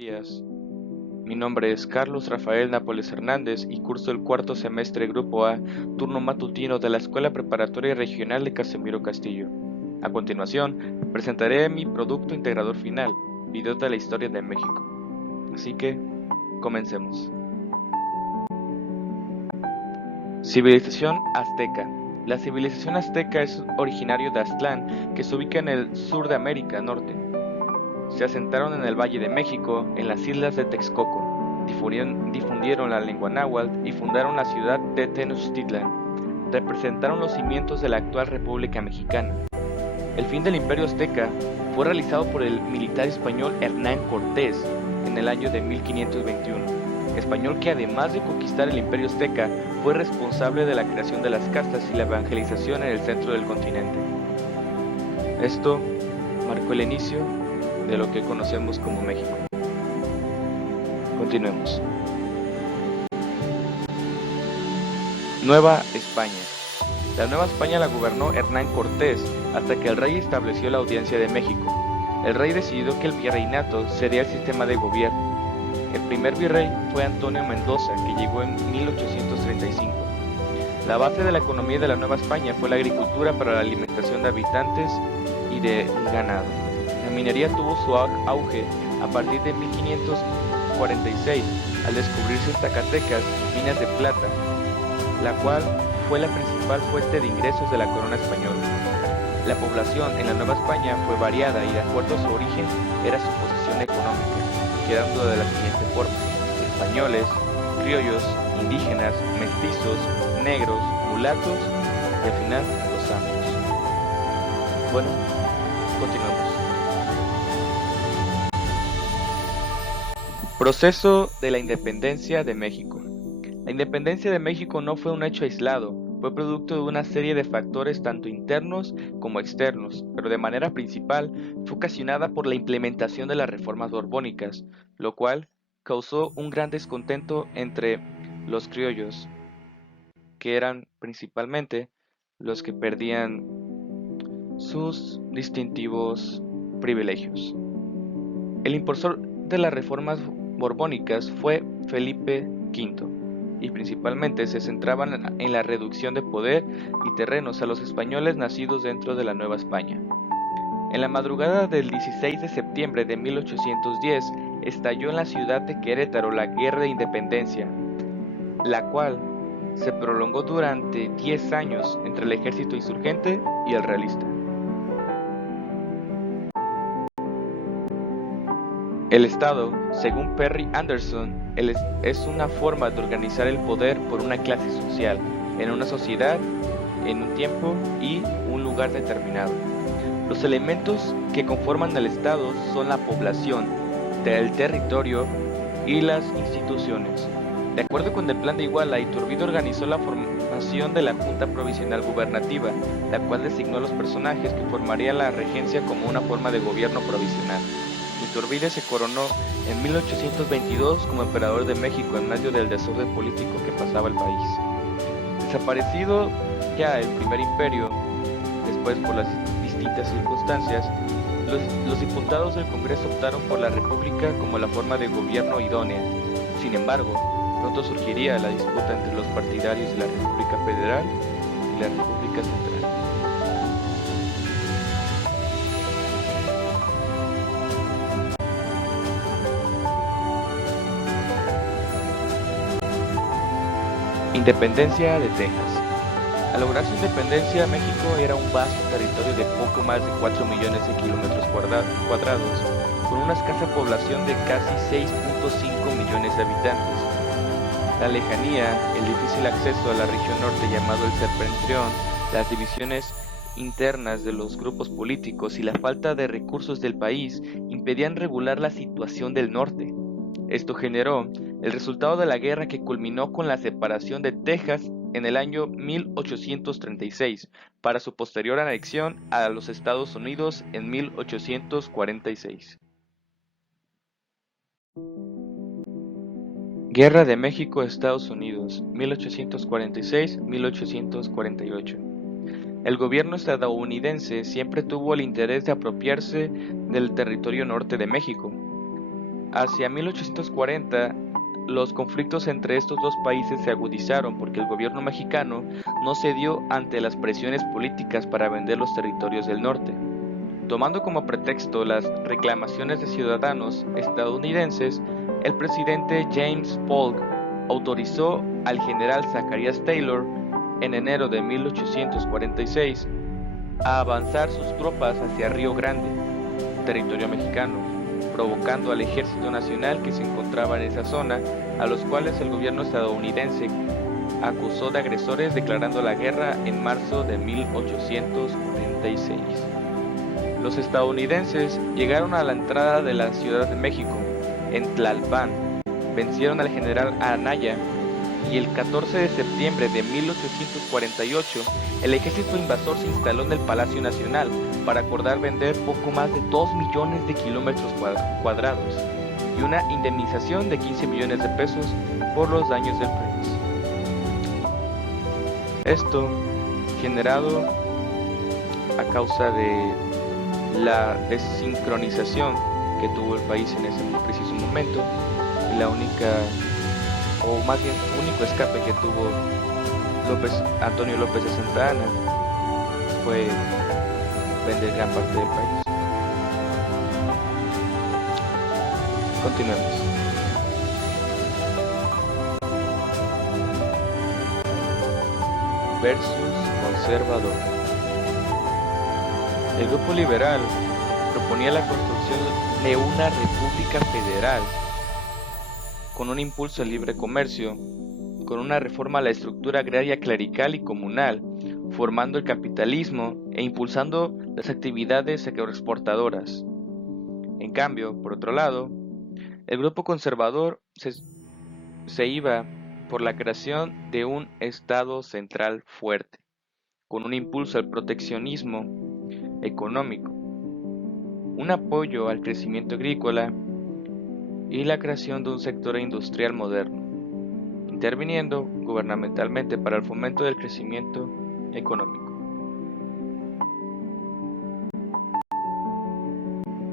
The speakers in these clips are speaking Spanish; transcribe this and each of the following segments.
Días. Mi nombre es Carlos Rafael Nápoles Hernández y curso el cuarto semestre Grupo A, turno matutino de la Escuela Preparatoria Regional de Casimiro Castillo. A continuación, presentaré mi producto integrador final, Video de la Historia de México. Así que, comencemos. Civilización azteca. La civilización azteca es originario de Aztlán, que se ubica en el sur de América Norte. Se asentaron en el Valle de México, en las islas de Texcoco, difundieron la lengua náhuatl y fundaron la ciudad de Tenochtitlan. Representaron los cimientos de la actual República Mexicana. El fin del Imperio Azteca fue realizado por el militar español Hernán Cortés en el año de 1521, español que además de conquistar el Imperio Azteca, fue responsable de la creación de las castas y la evangelización en el centro del continente. Esto marcó el inicio de lo que conocemos como México. Continuemos. Nueva España. La Nueva España la gobernó Hernán Cortés hasta que el rey estableció la Audiencia de México. El rey decidió que el virreinato sería el sistema de gobierno. El primer virrey fue Antonio Mendoza, que llegó en 1835. La base de la economía de la Nueva España fue la agricultura para la alimentación de habitantes y de ganado. La minería tuvo su auge a partir de 1546 al descubrirse en Zacatecas minas de plata, la cual fue la principal fuente de ingresos de la corona española. La población en la Nueva España fue variada y de acuerdo a su origen era su posición económica, quedando de la siguiente forma: españoles, criollos, indígenas, mestizos, negros, mulatos y al final los amos. Bueno, continuamos. Proceso de la independencia de México. La independencia de México no fue un hecho aislado, fue producto de una serie de factores tanto internos como externos, pero de manera principal fue ocasionada por la implementación de las reformas borbónicas, lo cual causó un gran descontento entre los criollos, que eran principalmente los que perdían sus distintivos privilegios. El impulsor de las reformas borbónicas fue Felipe V, y principalmente se centraban en la reducción de poder y terrenos a los españoles nacidos dentro de la Nueva España. En la madrugada del 16 de septiembre de 1810 estalló en la ciudad de Querétaro la Guerra de Independencia, la cual se prolongó durante 10 años entre el ejército insurgente y el realista. El Estado, según Perry Anderson, es una forma de organizar el poder por una clase social, en una sociedad, en un tiempo y un lugar determinado. Los elementos que conforman el Estado son la población, el territorio y las instituciones. De acuerdo con el Plan de Iguala, Iturbide organizó la formación de la Junta Provisional Gubernativa, la cual designó a los personajes que formarían la regencia como una forma de gobierno provisional. Iturbide se coronó en 1822 como emperador de México en medio del desorden político que pasaba el país. Desaparecido ya el primer imperio, después por las distintas circunstancias, los diputados del Congreso optaron por la República como la forma de gobierno idónea. Sin embargo, pronto surgiría la disputa entre los partidarios de la República Federal y la República Central. Independencia de Texas. Al lograr su independencia, México era un vasto territorio de poco más de 4 millones de kilómetros cuadrados, con una escasa población de casi 6.5 millones de habitantes. La lejanía, el difícil acceso a la región norte llamado el Septentrión, las divisiones internas de los grupos políticos y la falta de recursos del país impedían regular la situación del norte. Esto generó el resultado de la guerra que culminó con la separación de Texas en el año 1836, para su posterior anexión a los Estados Unidos en 1846. Guerra de México-Estados Unidos, 1846-1848. El gobierno estadounidense siempre tuvo el interés de apropiarse del territorio norte de México. Hacia 1840, los conflictos entre estos dos países se agudizaron porque el gobierno mexicano no cedió ante las presiones políticas para vender los territorios del norte. Tomando como pretexto las reclamaciones de ciudadanos estadounidenses, el presidente James Polk autorizó al general Zacharias Taylor en enero de 1846 a avanzar sus tropas hacia Río Grande, territorio mexicano, provocando al ejército nacional que se encontraba en esa zona, a los cuales el gobierno estadounidense acusó de agresores declarando la guerra en marzo de 1846. Los estadounidenses llegaron a la entrada de la Ciudad de México, en Tlalpan, vencieron al general Anaya y el 14 de septiembre de 1848 el ejército invasor se instaló en el Palacio Nacional para acordar vender poco más de 2 millones de kilómetros cuadrados y una indemnización de 15 millones de pesos por los daños del país. Esto generado a causa de la desincronización que tuvo el país en ese preciso momento y la única, o más bien único escape que tuvo Antonio López de Santa Anna fue vender gran parte del país. Continuemos. Versus conservador. El grupo liberal proponía la construcción de una república federal con un impulso al libre comercio, con una reforma a la estructura agraria clerical y comunal, formando el capitalismo e impulsando las actividades agroexportadoras. En cambio, por otro lado, el grupo conservador se iba por la creación de un Estado central fuerte, con un impulso al proteccionismo económico, un apoyo al crecimiento agrícola y la creación de un sector industrial moderno, interviniendo gubernamentalmente para el fomento del crecimiento económico.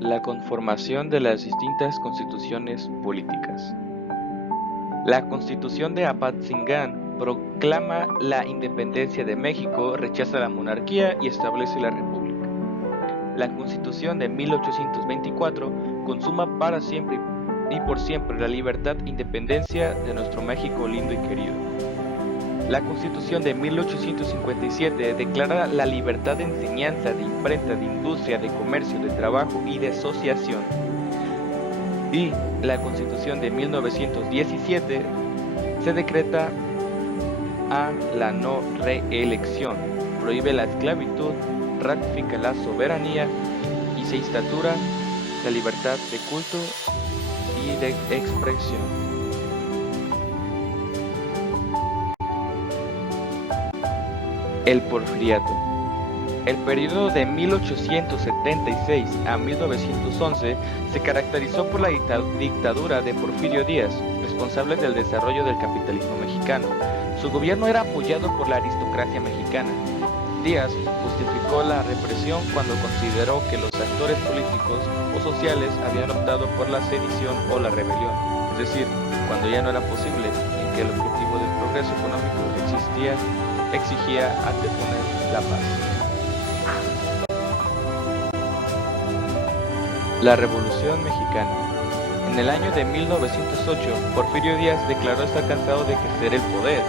La conformación de las distintas constituciones políticas. La Constitución de Apatzingán proclama la independencia de México, rechaza la monarquía y establece la república. La Constitución de 1824 consuma para siempre y por siempre la libertad e independencia de nuestro México lindo y querido. La Constitución de 1857 declara la libertad de enseñanza, de imprenta, de industria, de comercio, de trabajo y de asociación. Y la Constitución de 1917 se decreta a la no reelección, prohíbe la esclavitud, ratifica la soberanía y se instaura la libertad de culto y de expresión. El Porfiriato. El periodo de 1876 a 1911 se caracterizó por la dictadura de Porfirio Díaz, responsable del desarrollo del capitalismo mexicano. Su gobierno era apoyado por la aristocracia mexicana. Díaz justificó la represión cuando consideró que los actores políticos o sociales habían optado por la sedición o la rebelión, es decir, cuando ya no era posible en que el objetivo del progreso económico exigía anteponer la paz. La Revolución Mexicana. En el año de 1908, Porfirio Díaz declaró estar cansado de ejercer el poder,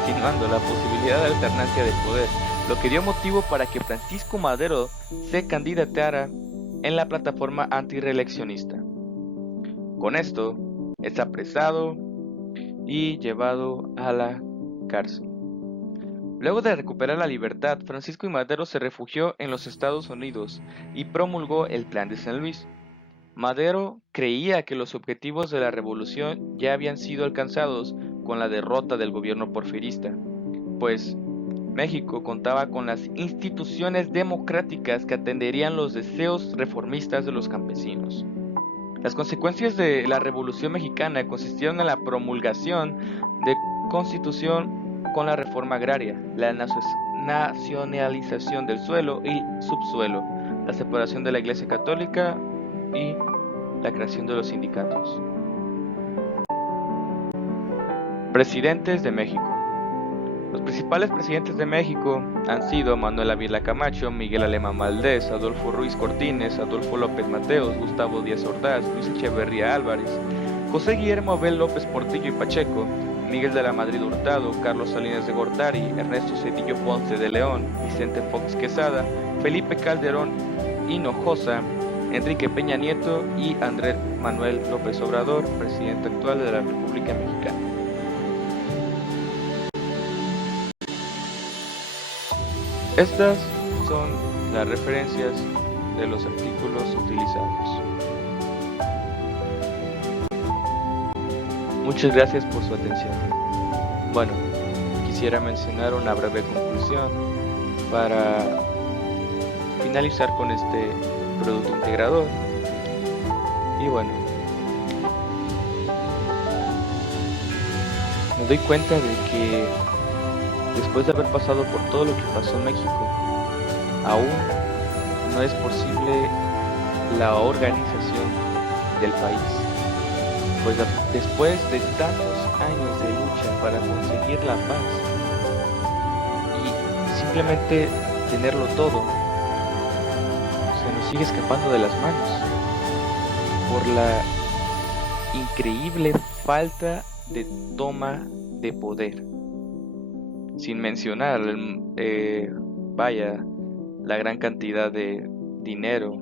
insinuando la posibilidad de alternancia de poder, lo que dio motivo para que Francisco Madero se candidatara en la plataforma antireeleccionista. Con esto, es apresado y llevado a la cárcel. Luego de recuperar la libertad, Francisco y Madero se refugió en los Estados Unidos y promulgó el Plan de San Luis. Madero creía que los objetivos de la revolución ya habían sido alcanzados con la derrota del gobierno porfirista, pues México contaba con las instituciones democráticas que atenderían los deseos reformistas de los campesinos. Las consecuencias de la Revolución Mexicana consistieron en la promulgación de constitución con la reforma agraria, la nacionalización del suelo y subsuelo, la separación de la Iglesia Católica y la creación de los sindicatos. Presidentes de México. Los principales presidentes de México han sido Manuel Ávila Camacho, Miguel Alemán Valdés, Adolfo Ruiz Cortines, Adolfo López Mateos, Gustavo Díaz Ordaz, Luis Echeverría Álvarez, José Guillermo Abel López Portillo y Pacheco, Miguel de la Madrid Hurtado, Carlos Salinas de Gortari, Ernesto Zedillo Ponce de León, Vicente Fox Quesada, Felipe Calderón Hinojosa, Enrique Peña Nieto y Andrés Manuel López Obrador, presidente actual de la República Mexicana. Estas son las referencias de los artículos utilizados. Muchas gracias por su atención. Bueno, quisiera mencionar una breve conclusión para finalizar con este producto integrador. Y bueno, me doy cuenta de que después de haber pasado por todo lo que pasó en México, aún no es posible la organización del país. Pues después de tantos años de lucha para conseguir la paz y simplemente tenerlo todo, se nos sigue escapando de las manos por la increíble falta de toma de poder. Sin mencionar, la gran cantidad de dinero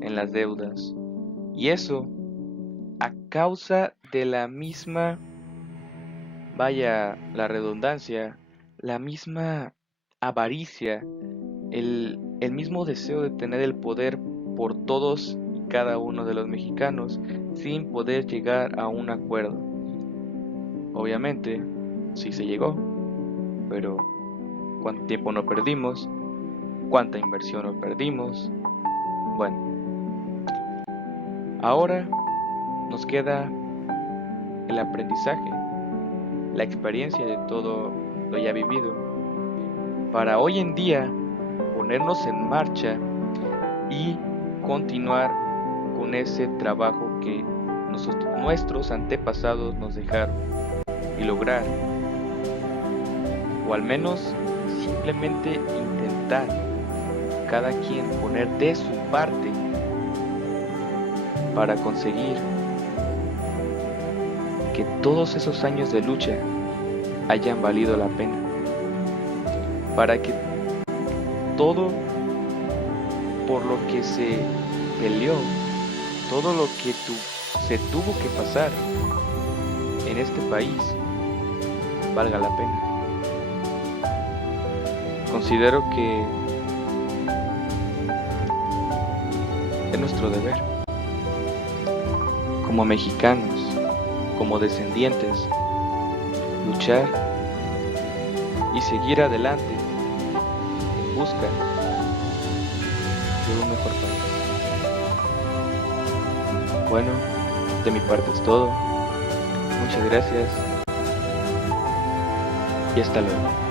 en las deudas. Y eso a causa de la misma, la redundancia, la misma avaricia, el mismo deseo de tener el poder por todos y cada uno de los mexicanos sin poder llegar a un acuerdo. Obviamente, sí se llegó, pero ¿cuánto tiempo no perdimos? ¿Cuánta inversión no perdimos? Bueno, ahora nos queda el aprendizaje, la experiencia de todo lo ya vivido, para hoy en día ponernos en marcha y continuar con ese trabajo que nuestros antepasados nos dejaron y lograr, o al menos simplemente intentar cada quien poner de su parte para conseguir que todos esos años de lucha hayan valido la pena, para que todo por lo que se peleó, todo lo que se tuvo que pasar en este país valga la pena. Considero que es nuestro deber como mexicanos, como descendientes, luchar y seguir adelante en busca de un mejor país. Bueno, de mi parte es todo. Muchas gracias y hasta luego.